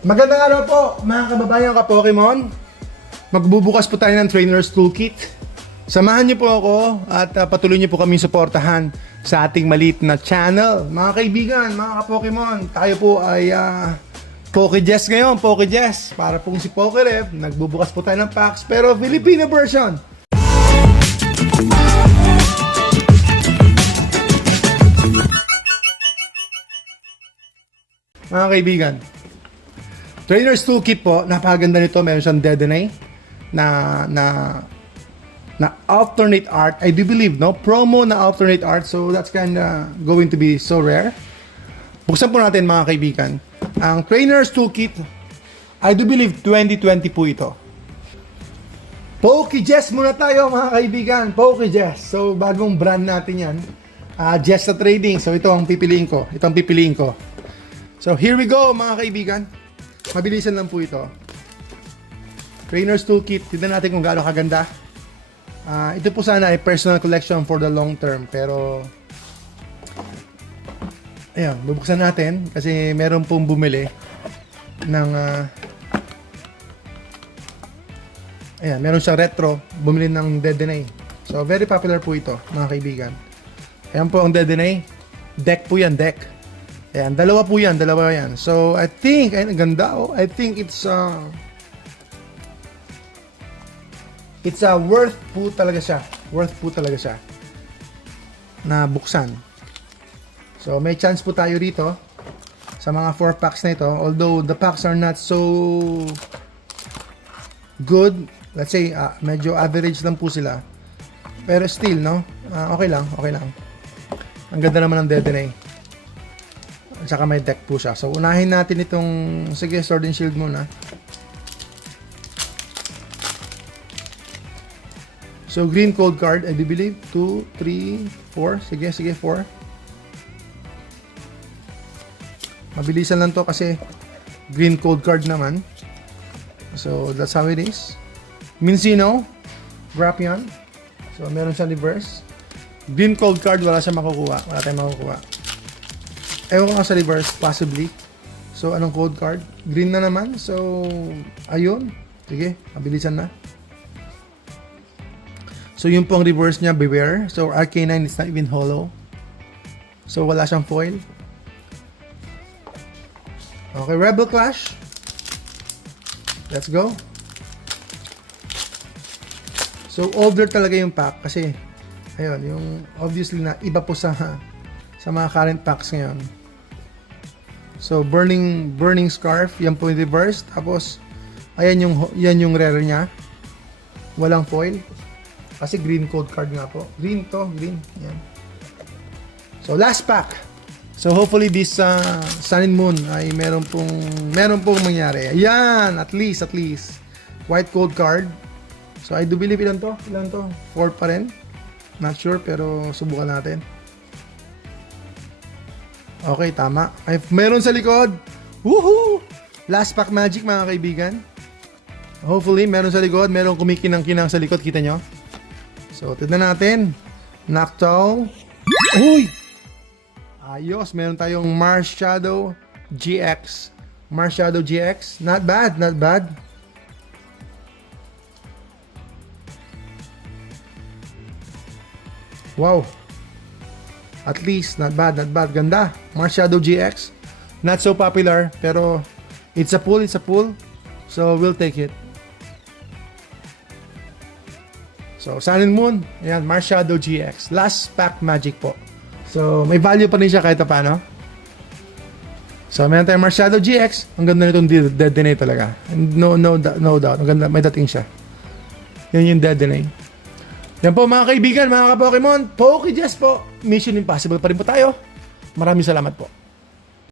Magandang araw po mga kababayan ka-Pokemon. Magbubukas po tayo ng Trainer's Toolkit. Samahan niyo po ako at patuloy niyo po kami suportahan sa ating maliit na channel. Mga kaibigan, mga ka-Pokemon, tayo po ay Pokejess ngayon, Pokejess. Para pong si Pokeref, nagbubukas po tayo ng packs pero Filipino version. Mga kaibigan, Trainer's Toolkit po, napakaganda nito. Meron siyang Dedenne na alternate art. I do believe, no? Promo na alternate art. So, that's kinda going to be so rare. Buksan po natin, mga kaibigan. Ang Trainer's Toolkit, I do believe 2020 po ito. Pokejess muna tayo, mga kaibigan. Pokejess. So, bagong brand natin yan. Jess sa trading. So, ito ang pipiliin ko. Ito ang pipiliin ko. So, here we go, mga kaibigan. Mabilisan lang po ito. Trainer's Toolkit. Tignan natin kung gaano kaganda. Ito po sana ay personal collection for the long term. Pero, ayan, bubuksan natin. Kasi meron pong bumili ng, ayan, meron siyang retro. Bumili ng Dedenne. So, very popular po ito, mga kaibigan. Ayan po ang Dedenne. Deck po yan, deck. Ayan, dalawa po yan, dalawa yan. So, I think, ay, ang ganda, oh. I think it's worth po talaga siya. Worth po talaga siya na buksan. So, may chance po tayo rito sa mga 4 packs na ito. Although, the packs are not so good. Let's say, medyo average lang po sila. Pero still, no? Okay lang, okay lang. Ang ganda naman ng Dedenne. At saka may deck po siya. So, unahin natin itong, sige, Sword and Shield muna. So, green code card, I do believe. 2, 3, 4. Sige, sige, 4. Mabilisan lang to kasi green code card naman. So, that's how it is. Minccino, Grapion. So, meron siyang reverse. Green code card, wala siyang makukuha. Wala tayong makukuha. Ewan ko sa reverse, possibly. So, anong code card? Green na naman. So, ayun. Sige, mabilisan na. So, yun po ang reverse niya, Beware. So, RK9 is not even hollow. So, wala siyang foil. Okay, Rebel Clash. Let's go. So, older talaga yung pack kasi, ayun, yung obviously na iba po sa mga current packs ngayon. So, Burning Scarf, yan po yung reverse. Tapos, ayan yung rare niya. Walang foil. Kasi green code card nga po. Green to, green. Yan. So, last pack. So, hopefully this Sun and Moon ay meron pong mangyari. Ayan, at least. White code card. So, I do believe ilan to? 4 pa rin. Not sure, pero subukan natin. Okay, tama. Ay, meron sa likod. Woohoo! Last pack magic, mga kaibigan. Hopefully, meron sa likod. Meron kumikinang-kinang sa likod. Kita nyo? So, tignan natin. Noctowl. Uy! Ayos. Meron tayong Marshadow GX. Marshadow GX. Not bad, not bad. Wow. At least, not bad, not bad. Ganda. Marshadow GX. Not so popular, pero it's a pull. So, we'll take it. So, Sun and Moon. Ayan, Marshadow GX. Last pack magic po. So, may value pa rin siya kahit paano. So, meron tayong Marshadow GX. Ang ganda nitong Dedenne talaga. No doubt. Ang ganda, may dating siya. Yan yung Dedenne. Yan po, mga kaibigan, mga ka-Pokemon. Pokejess po. Mission Impossible pa rin po tayo. Maraming salamat po.